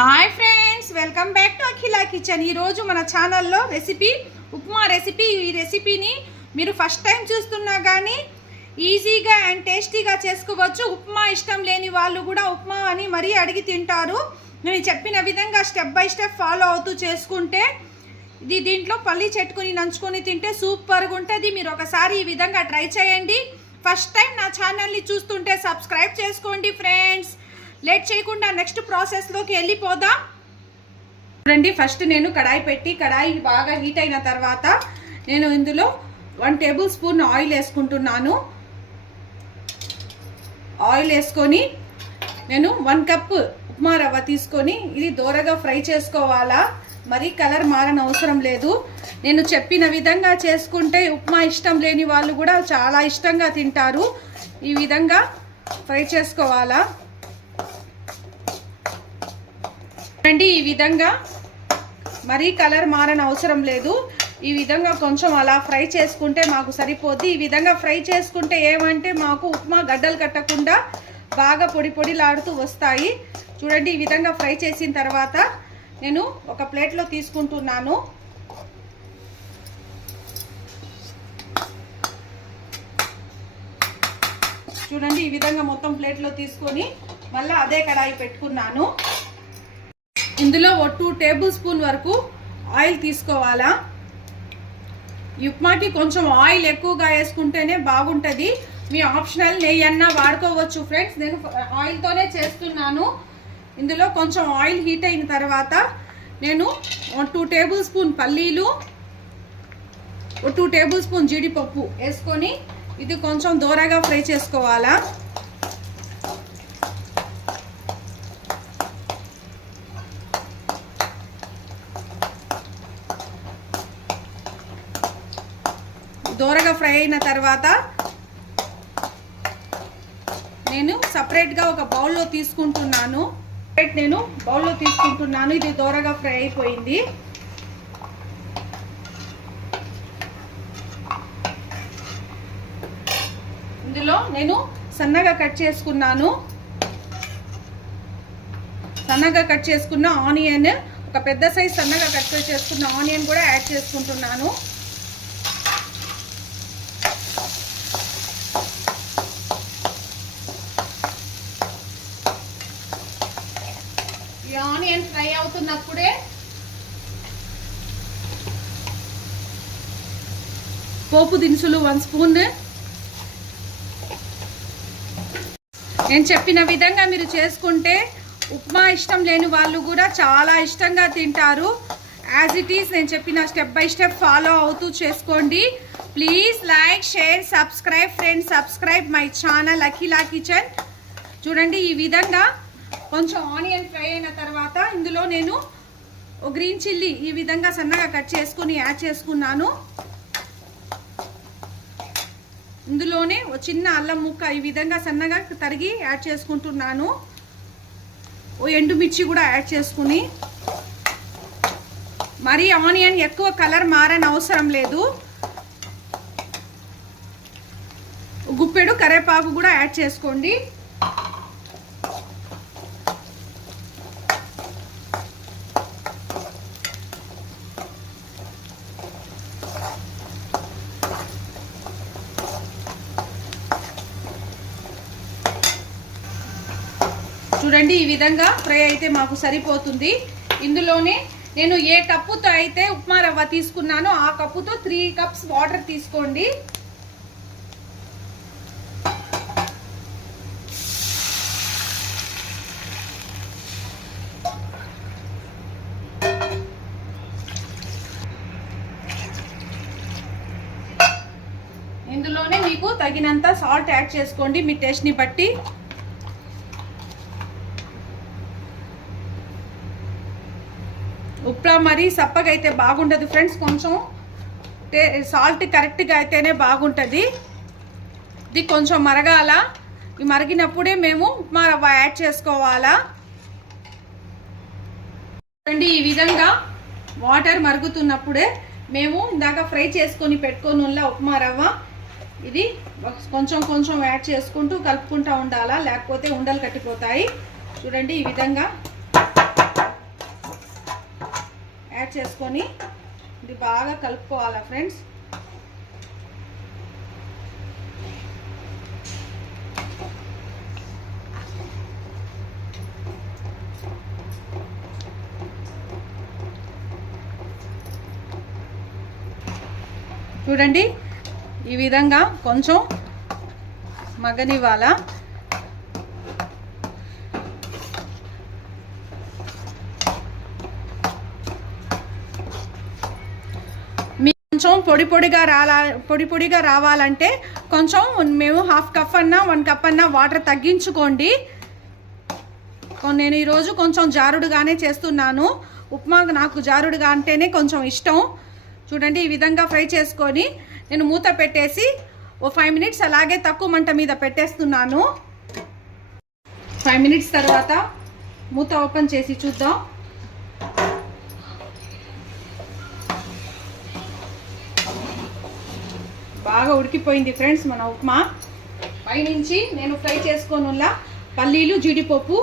Hi friends, welcome back to Akhila kitchen. ఈరోజు మన ఛానల్లో రెసిపీ ఉప్మా రెసిపీ. ఈ రెసిపీని మీరు ఫస్ట్ టైం చూస్తున్నా కానీ ఈజీగా అండ్ టేస్టీగా చేసుకోవచ్చు. ఉప్మా ఇష్టం లేని వాళ్ళు కూడా ఉప్మా అని మరీ అడిగి తింటారు. నేను చెప్పిన విధంగా స్టెప్ బై స్టెప్ ఫాలో అవుతూ చేసుకుంటే దీంట్లో పల్లి చెట్టుకుని నంచుకొని తింటే సూపర్గా ఉంటుంది. మీరు ఒకసారి ఈ విధంగా ట్రై చేయండి. ఫస్ట్ టైం నా ఛానల్ని చూస్తుంటే సబ్స్క్రైబ్ చేసుకోండి ఫ్రెండ్స్. లేట్ చేయకుండా నెక్స్ట్ ప్రాసెస్లోకి వెళ్ళిపోదాం. చూడండి, ఫస్ట్ నేను కడాయి పెట్టి కడాయి బాగా హీట్ అయిన తర్వాత నేను ఇందులో 1 టేబుల్ స్పూన్ ఆయిల్ వేసుకుంటున్నాను. ఆయిల్ వేసుకొని నేను 1 కప్ ఉప్మా రవ్వ తీసుకొని ఇది దోరగా ఫ్రై చేసుకోవాలా. మరి కలర్ మారని అవసరం లేదు. నేను చెప్పిన విధంగా చేసుకుంటే ఉప్మా ఇష్టం లేని వాళ్ళు కూడా చాలా ఇష్టంగా తింటారు. ఈ విధంగా ఫ్రై చేసుకోవాలా. అండి, ఈ విధంగా మరీ కలర్ మారని అవసరం లేదు. ఈ విధంగా కొంచెం అలా ఫ్రై చేసుకుంటే మాకు సరిపోద్ది. ఈ విధంగా ఫ్రై చేసుకుంటే ఏమంటే మాకు ఉప్మా గడ్డలు కట్టకుండా బాగా పొడి పొడిలాడుతూ వస్తాయి. చూడండి, ఈ విధంగా ఫ్రై చేసిన తర్వాత నేను ఒక ప్లేట్లో తీసుకుంటున్నాను. చూడండి, ఈ విధంగా మొత్తం ప్లేట్లో తీసుకొని మళ్ళీ అదే కడాయి పెట్టుకున్నాను. ఇందులో 2 టేబుల్ స్పూన్ వరకు ఆయిల్ తీసుకోవాలా. ఈ ఉప్మాకి కొంచెం ఆయిల్ ఎక్కువగా వేసుకుంటేనే బాగుంటుంది. మీ ఆప్షనల్ నెయ్యి అన్నా వాడుకోవచ్చు ఫ్రెండ్స్. నేను ఆయిల్తోనే చేస్తున్నాను. ఇందులో కొంచెం ఆయిల్ హీట్ అయిన తర్వాత నేను 2 టేబుల్ స్పూన్ పల్లీలు, 2 టేబుల్ స్పూన్ జీడిపప్పు వేసుకొని ఇది కొంచెం దోరగా ఫ్రై చేసుకోవాలా. దోరగా ఫ్రై అయిన తర్వాత నేను సపరేట్గా ఒక బౌల్లో తీసుకుంటున్నాను. ఇది దోరగా ఫ్రై అయిపోయింది. ఇందులో నేను సన్నగా కట్ చేసుకున్న ఆనియన్, ఒక పెద్ద సైజ్ సన్నగా కట్ చేసుకున్న ఆనియన్ కూడా యాడ్ చేసుకుంటున్నాను. ఈ ఆనియన్ ఫ్రై అవుతున్నప్పుడే పోపు దినుసులు 1 స్పూన్. నేను చెప్పిన విధంగా మీరు చేసుకుంటే ఉప్మా ఇష్టం లేని వాళ్ళు కూడా చాలా ఇష్టంగా తింటారు. యాజ్ ఇట్ ఈస్ నేను చెప్పిన స్టెప్ బై స్టెప్ ఫాలో అవుతూ చేసుకోండి. Please like, share, subscribe friends. Subscribe my channel Akhila kitchen. చూడండి, ఈ విధంగా కొంచెం ఆనియన్ ఫ్రై అయిన తర్వాత ఇందులో నేను గ్రీన్ చిల్లీ ఈ విధంగా సన్నగా కట్ చేసుకుని యాడ్ చేసుకున్నాను. ఇందులోనే చిన్న అల్లం ముక్క ఈ విధంగా సన్నగా తరిగి యాడ్ చేసుకుంటున్నాను. ఎండుమిర్చి కూడా యాడ్ చేసుకుని, మరి ఆనియన్ ఎక్కువ కలర్ మారని అవసరం లేదు. గుప్పెడు కరివేపాకు కూడా యాడ్ చేసుకోండి. చూడండి, ఈ విధంగా ఫ్రై అయితే మాకు సరిపోతుంది. ఇందులోనే నేను ఏ కప్పుతో అయితే ఉప్మా రవ్వ తీసుకున్నానో ఆ కప్పుతో 3 కప్స్ వాటర్ తీసుకోండి. ఇందులోనే మీకు తగినంత సాల్ట్ యాడ్ చేసుకోండి మీ టేస్ట్ని బట్టి. ఉప్మా మరీ సప్పగా అయితే బాగుండదు ఫ్రెండ్స్. కొంచెం సాల్ట్ కరెక్ట్గా అయితేనే బాగుంటుంది. ఇది కొంచెం మరగాల. ఈ మరిగినప్పుడే మేము ఉప్మా రవ్వ యాడ్ చేసుకోవాలా. చూడండి, ఈ విధంగా వాటర్ మరుగుతున్నప్పుడే మేము ఇందాక ఫ్రై చేసుకొని పెట్టుకొని ఉన్న ఉప్మా రవ్వ ఇది కొంచెం కొంచెం యాడ్ చేసుకుంటూ కలుపుకుంటూ ఉండాలా, లేకపోతే ఉండలు కట్టిపోతాయి. చూడండి, ఈ విధంగా యాడ్ చేసుకొని ఇది బాగా కలుపుకోవాలా ఫ్రెండ్స్. చూడండి ఈ విధంగా కొంచెం మగ్గనివ్వాలా. కొంచెం పొడిగా రావాలంటే కొంచెం మేము హాఫ్ కప్ అన్నా 1 కప్ అన్నా వాటర్ తగ్గించుకోండి. నేను ఈరోజు కొంచెం జారుడుగానే చేస్తున్నాను. ఉప్మా నాకు జారుడుగా అంటేనే కొంచెం ఇష్టం. చూడండి ఈ విధంగా ఫ్రై చేసుకొని నేను మూత పెట్టేసి ఓ 5 మినిట్స్ అలాగే తక్కువ మంట మీద పెట్టేస్తున్నాను. 5 మినిట్స్ తర్వాత మూత ఓపెన్ చేసి చూద్దాం. బాగా ఉడికిపోయింది ఫ్రెండ్స్ మన ఉప్మా. పైనుంచి నేను ఫ్రై చేసుకోనులా పల్లీలు జీడిపప్పు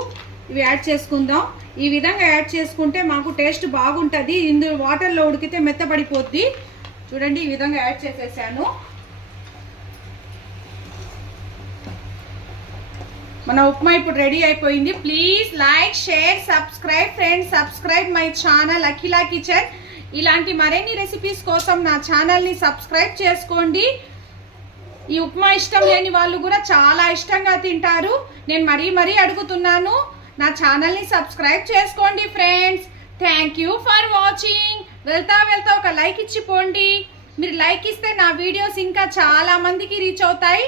ఇవి యాడ్ చేసుకుందాం. ఈ విధంగా యాడ్ చేసుకుంటే మాకు టేస్ట్ బాగుంటుంది. ఇందులో వాటర్లో ఉడికితే మెత్తబడిపోద్ది. చూడండి ఈ విధంగా యాడ్ చేసేసాను. మన ఉప్మా ఇప్పుడు రెడీ అయిపోయింది. Please like share subscribe friends. Subscribe my channel Akhila kitchen. ఇలాంటి మరిన్ని రెసిపీస్ కోసం నా ఛానల్ని సబ్స్క్రైబ్ చేసుకోండి. ఈ ఉప్మా ఇష్టం లేని వాళ్ళు కూడా చాలా ఇష్టంగా తింటారు. నేను మరీ అడుగుతున్నాను, నా ఛానల్ని సబ్స్క్రైబ్ చేసుకోండి friends. Thank you for watching. వెళ్తా ఒక లైక్ ఇచ్చిపోండి. మీరు లైక్ ఇస్తే నా వీడియోస్ ఇంకా చాలా మందికి రీచ్ అవుతాయి.